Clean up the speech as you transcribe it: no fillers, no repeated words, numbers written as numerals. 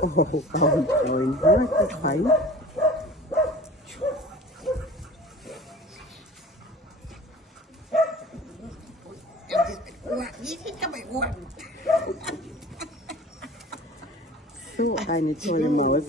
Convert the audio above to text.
Oh, Augenbrauen. Ja, ist das fein? So eine tolle Maus.